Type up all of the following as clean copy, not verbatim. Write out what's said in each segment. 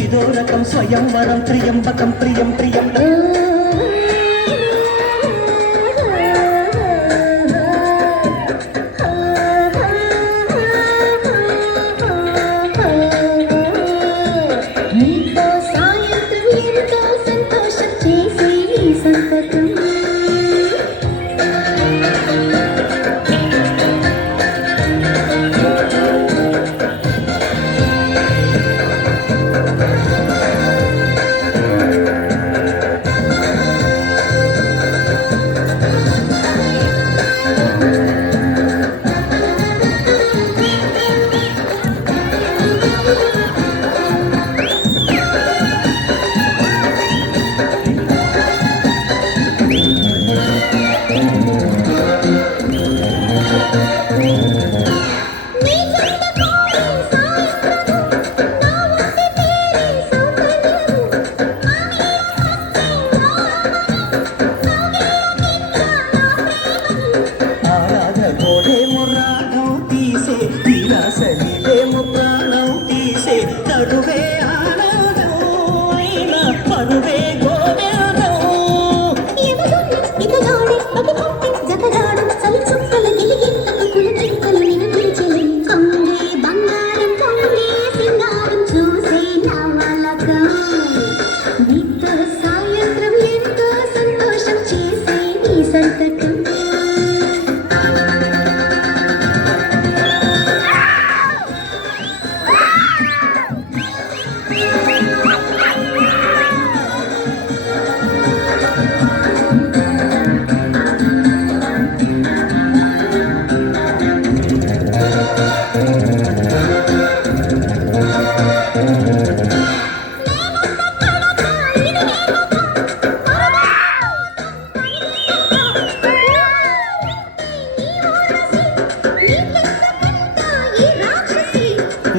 ఇదో రకం స్వయంవరం త్రియంబకం ప్రియం ప్రియం నీతో సాయంత్రం ఎంతో సంతోషం చేసే ఈ సంతకం నడువే ఆనందం అయినా పరువే గోవిందం ఇతగాడే పగిపొట్టి జతగాడు చలి చుక్కల గిలిగిత్తకు కులకింతలు వినిపించలే కొంగే బంగారం పొంగే సింగారం చూసే నవలగా నీతో సాయంత్రం ఎంతో సంతోషం చేసే నీ సంతకం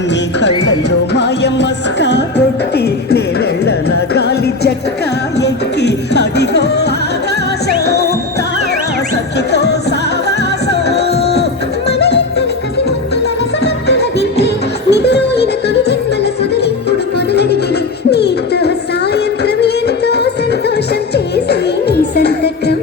నీ కళ్ళల్లో మాయమ్మస్క కొట్టి నేనెళ్ళన గాలి చెక్క ఎక్కి అడిగో ఆకాశం తారా సఖితో సావాసం నీతో సాయంత్రం ఎంతో సంతోషం చేసే నీ సంతకం